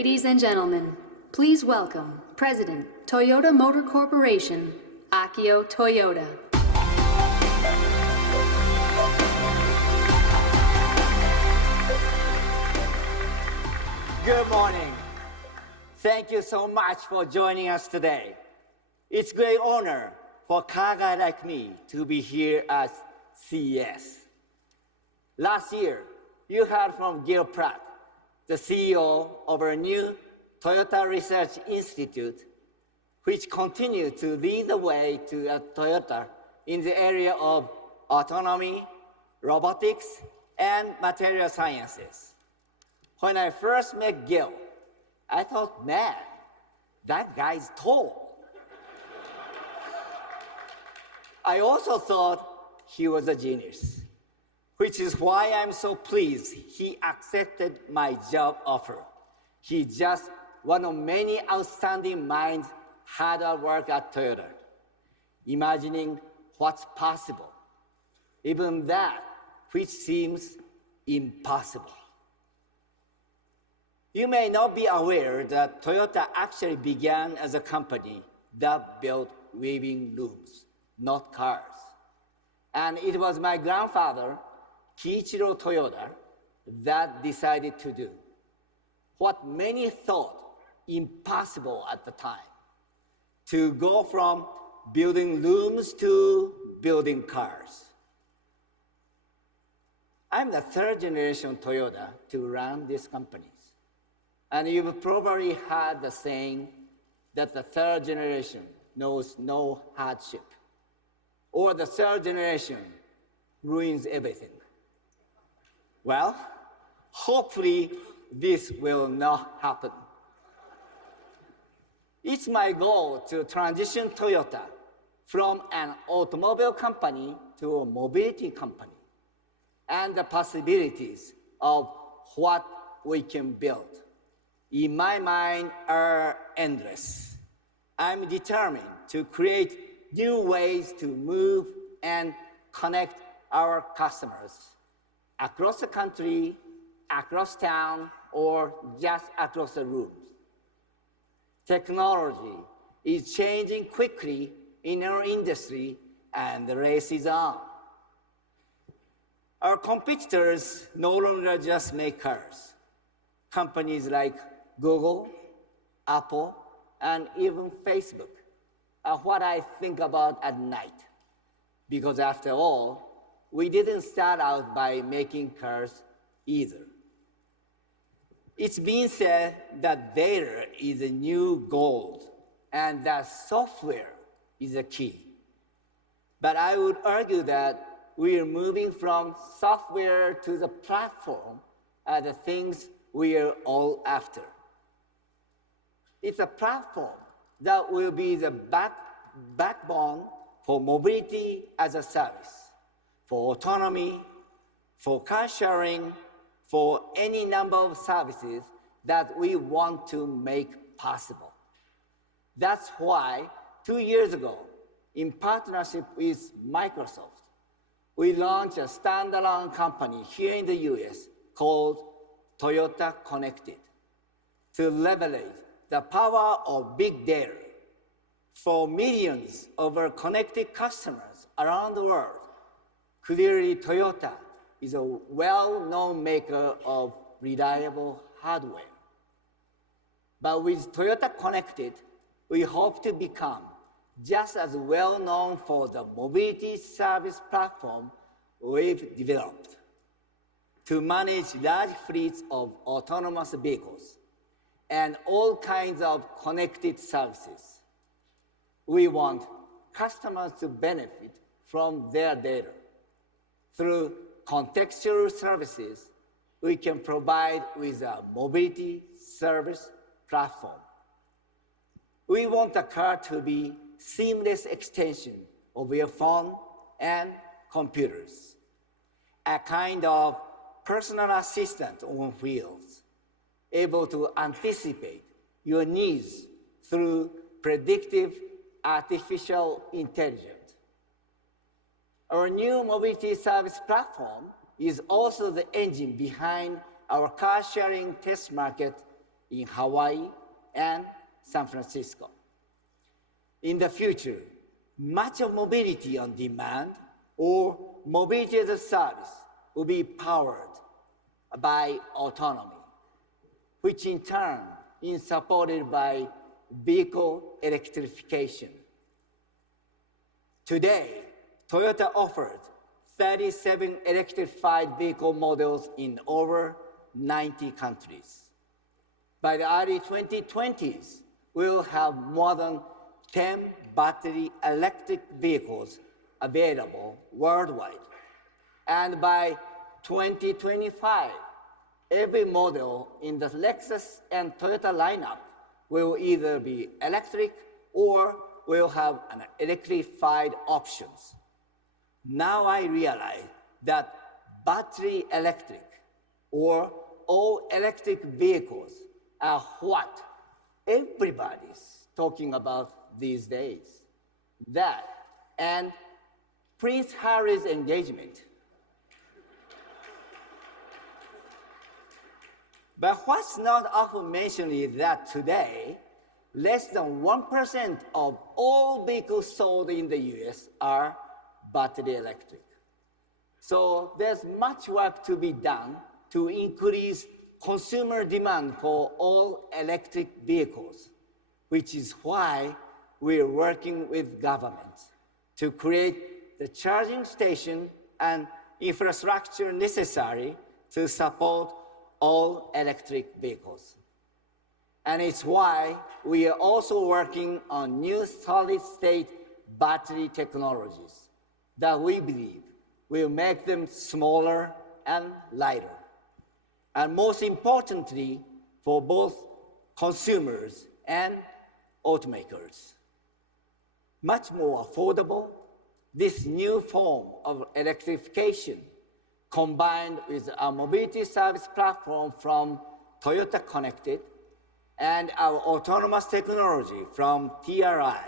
Ladies and gentlemen, please welcome President Toyota Motor Corporation, Akio Toyoda. Good morning. Thank you so much for joining us today. It's a great honor for a car guy like me to be here at CES. Last year, you heard from Gil Pratt, the CEO of our new Toyota Research Institute, which continues to lead the way to Toyota in the area of autonomy, robotics, and material sciences. When I first met Gil, I thought, man, that guy's tall. I also thought he was a genius, which is why I'm so pleased he accepted my job offer. He's just one of many outstanding minds hard at work at Toyota, imagining what's possible, even that which seems impossible. You may not be aware that Toyota actually began as a company that built weaving looms, not cars. And it was my grandfather, Kiichiro Toyoda, that decided to do what many thought impossible at the time, to go from building looms to building cars. I'm the third generation Toyota to run these companies. And you've probably heard the saying that the third generation knows no hardship, or the third generation ruins everything. Well, hopefully this will not happen. It's my goal to transition Toyota from an automobile company to a mobility company, and the possibilities of what we can build, in my mind, are endless. I'm determined to create new ways to move and connect our customers across the country, across town, or just across the rooms. Technology is changing quickly in our industry, and the race is on. Our competitors no longer just make cars. Companies like Google, Apple, and even Facebook are what I think about at night. Because after all, we didn't start out by making cars either. It's been said that data is a new gold and that software is a key. But I would argue that we are moving from software to the platform are the things we are all after. It's a platform that will be the backbone for mobility as a service, for autonomy, for car sharing, for any number of services that we want to make possible. That's why 2 years ago, in partnership with Microsoft, we launched a standalone company here in the US called Toyota Connected to leverage the power of big data for millions of our connected customers around the world. Clearly, Toyota is a well-known maker of reliable hardware. But with Toyota Connected, we hope to become just as well-known for the mobility service platform we've developed to manage large fleets of autonomous vehicles and all kinds of connected services. We want customers to benefit from their data. Through contextual services, we can provide with a mobility service platform. We want the car to be seamless extension of your phone and computers, a kind of personal assistant on wheels, able to anticipate your needs through predictive artificial intelligence. Our new mobility service platform is also the engine behind our car-sharing test market in Hawaii and San Francisco. In the future, much of mobility on demand or mobility as a service will be powered by autonomy, which in turn is supported by vehicle electrification. Today, Toyota offers 37 electrified vehicle models in over 90 countries. By the early 2020s, we'll have more than 10 battery electric vehicles available worldwide. And by 2025, every model in the Lexus and Toyota lineup will either be electric or will have an electrified options. Now I realize that battery electric or all electric vehicles are what everybody's talking about these days. That and Prince Harry's engagement. But what's not often mentioned is that today, less than 1% of all vehicles sold in the US are battery electric. So there's much work to be done to increase consumer demand for all electric vehicles, which is why we're working with governments to create the charging station and infrastructure necessary to support all electric vehicles. And it's why we are also working on new solid-state battery technologies that we believe will make them smaller and lighter. And most importantly, for both consumers and automakers. Much more affordable, this new form of electrification combined with our mobility service platform from Toyota Connected and our autonomous technology from TRI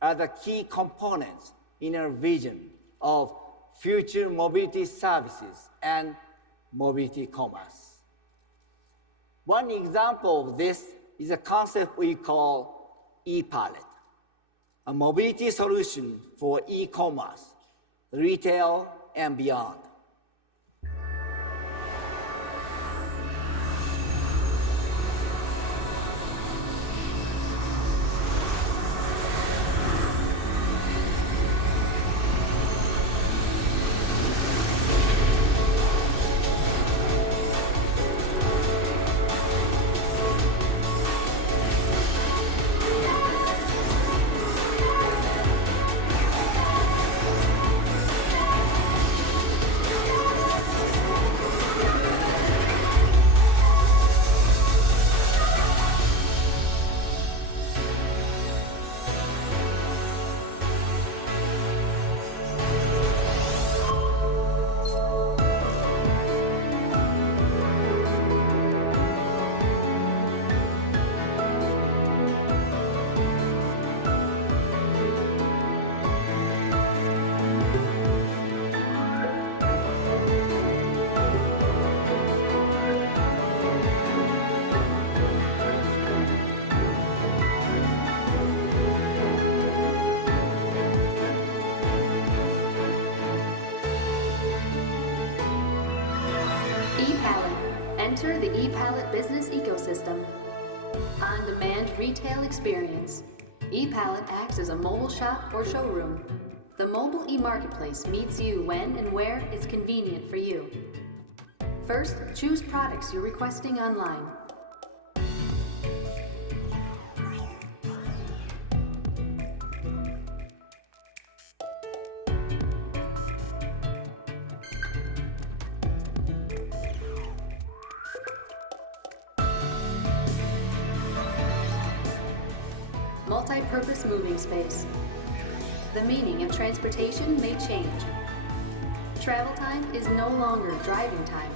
are the key components in our vision of future mobility services and mobility commerce. One example of this is a concept we call e-pallet, a mobility solution for e-commerce, retail, and beyond. Enter the ePallet business ecosystem. On-demand retail experience. ePallet acts as a mobile shop or showroom. The mobile e-marketplace meets you when and where it's convenient for you. First, choose products you're requesting online. Multi-purpose moving space. The meaning of transportation may change. Travel time is no longer driving time.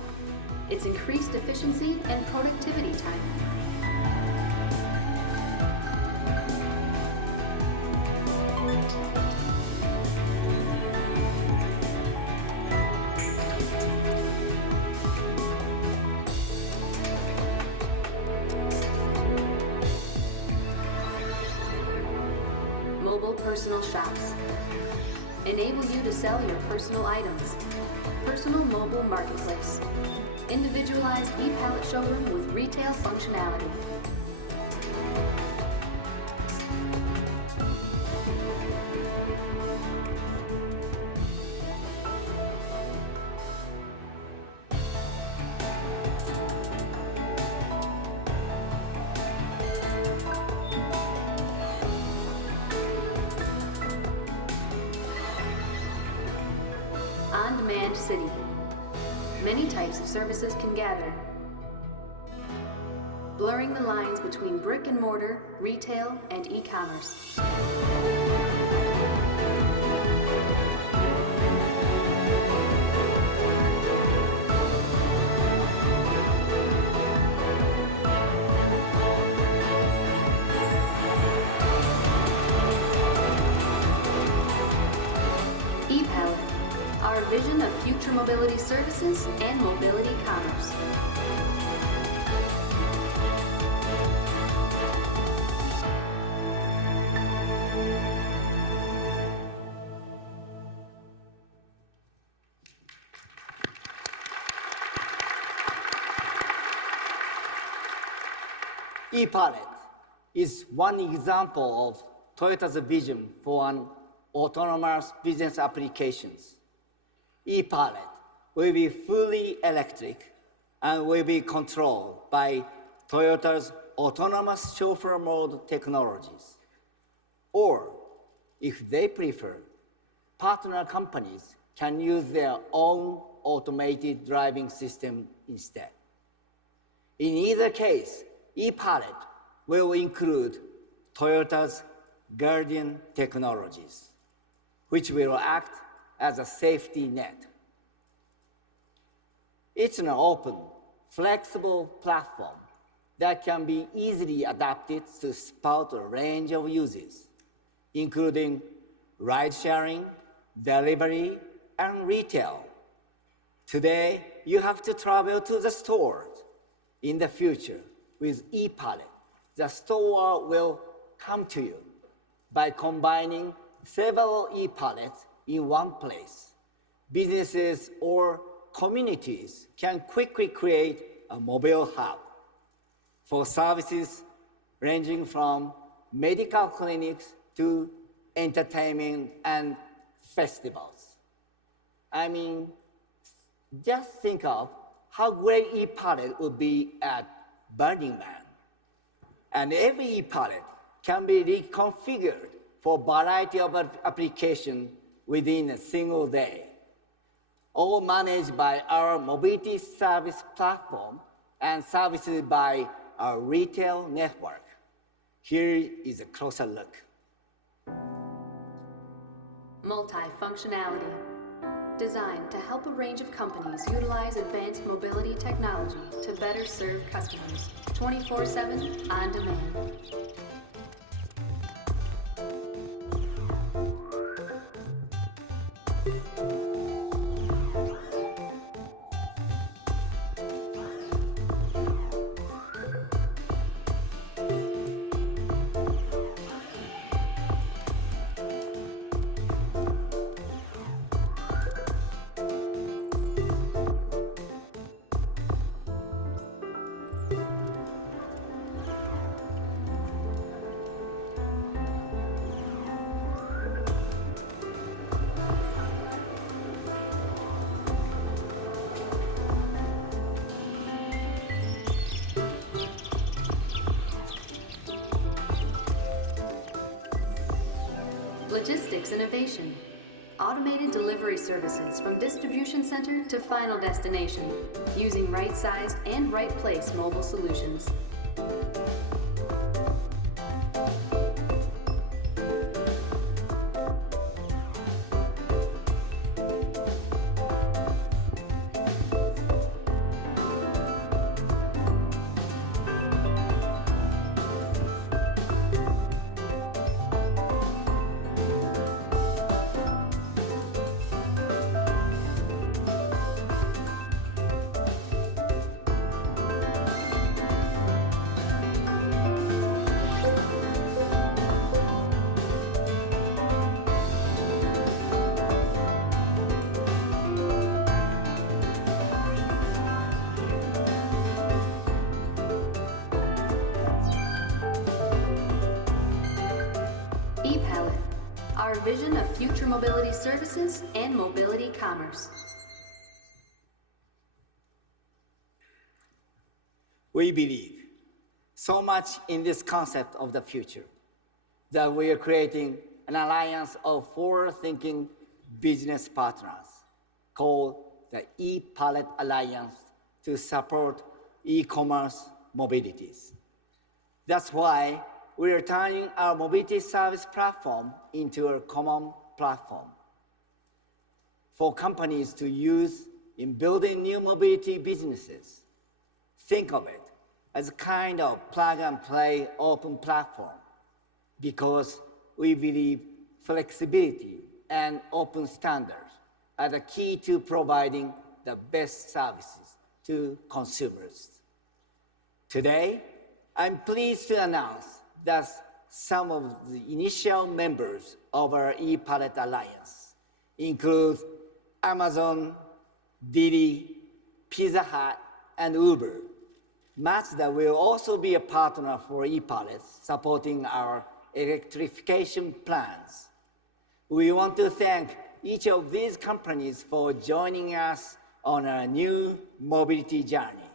It's increased efficiency and productivity time. mobile personal shops. Enable you to sell your personal items. Personal mobile marketplace. Individualized e-pallet showroom with retail functionality. On-demand city. Many types of services can gather, blurring the lines between brick and mortar, retail, and e-commerce. E-pallet, our vision of future mobility services and mobility commerce. E-pallet is one example of Toyota's vision for an autonomous business applications. E-pallet will be fully electric and will be controlled by Toyota's autonomous chauffeur mode technologies. Or, if they prefer, partner companies can use their own automated driving system instead. In either case, e-pallet will include Toyota's Guardian technologies, which will act as a safety net. It's an open, flexible platform that can be easily adapted to support a range of uses, including ride-sharing, delivery, and retail. Today, you have to travel to the stores. In the future, with e-pallet, the store will come to you. By combining several e-pallets in one place, businesses or communities can quickly create a mobile hub for services ranging from medical clinics to entertainment and festivals. I mean, just think of how great e-pallet would be at Burning Man. And every e-pallet can be reconfigured for a variety of applications within a single day, all managed by our mobility service platform and serviced by our retail network. Here is a closer look. Multi-functionality. Designed to help a range of companies utilize advanced mobility technology to better serve customers 24/7 on demand. Logistics innovation. Automated delivery services from distribution center to final destination, using right-sized and right-place mobile solutions. our vision of future mobility services and mobility commerce. We believe so much in this concept of the future that we are creating an alliance of forward-thinking business partners called the e-Palette Alliance to support e-commerce mobilities. That's why we are turning our mobility service platform into a common platform for companies to use in building new mobility businesses. Think of it as a kind of plug-and-play open platform because we believe flexibility and open standards are the key to providing the best services to consumers. Today, I'm pleased to announce that some of the initial members of our e-Palette Alliance include Amazon, Didi, Pizza Hut, and Uber. Mazda will also be a partner for e-Palette, supporting our electrification plans. We want to thank each of these companies for joining us on our new mobility journey.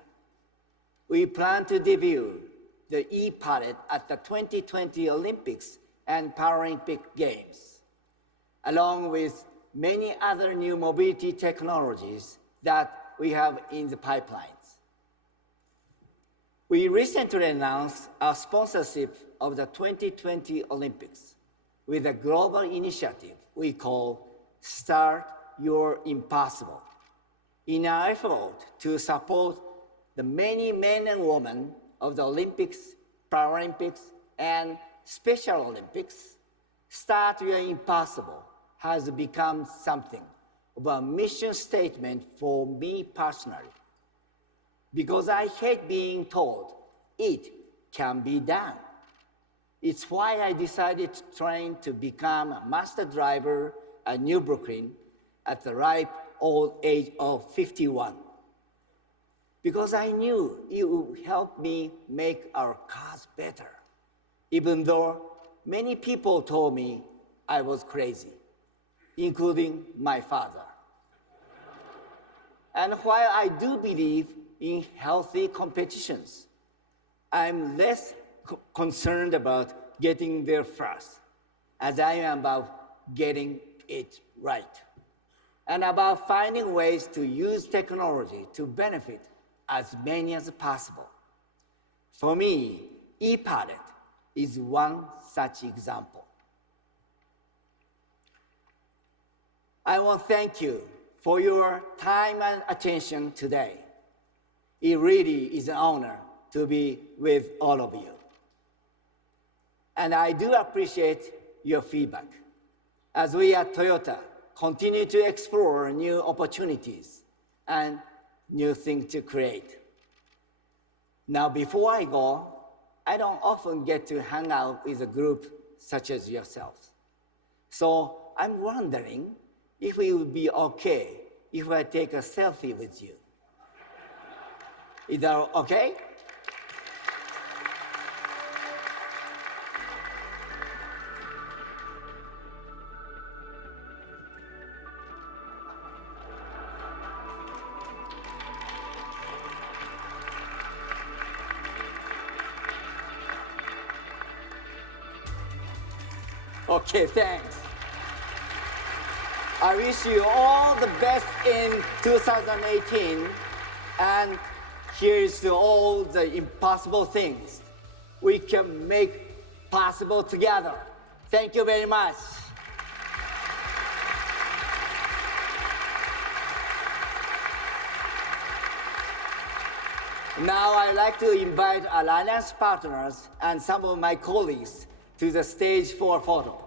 We plan to debut the e-Palette at the 2020 Olympics and Paralympic Games, along with many other new mobility technologies that we have in the pipelines. We recently announced our sponsorship of the 2020 Olympics with a global initiative we call Start Your Impossible, in our effort to support the many men and women of the Olympics, Paralympics, and Special Olympics. Start Your Impossible has become something of a mission statement for me personally, because I hate being told it can be done. It's why I decided to train to become a master driver at New Brooklyn at the ripe old age of 51. Because I knew it would help me make our cars better, even though many people told me I was crazy, including my father. And while I do believe in healthy competitions, I'm less concerned about getting there first, as I am about getting it right, and about finding ways to use technology to benefit as many as possible. For me, e-Palette is one such example. I want to thank you for your time and attention today. It really is an honor to be with all of you. And I do appreciate your feedback as we at Toyota continue to explore new opportunities and new things to create. Now, before I go, I don't often get to hang out with a group such as yourselves. So I'm wondering if it would be okay if I take a selfie with you. Is that okay? Okay, thanks. I wish you all the best in 2018, and here's to all the impossible things we can make possible together. Thank you very much. Now I'd like to invite alliance partners and some of my colleagues to the stage for a photo.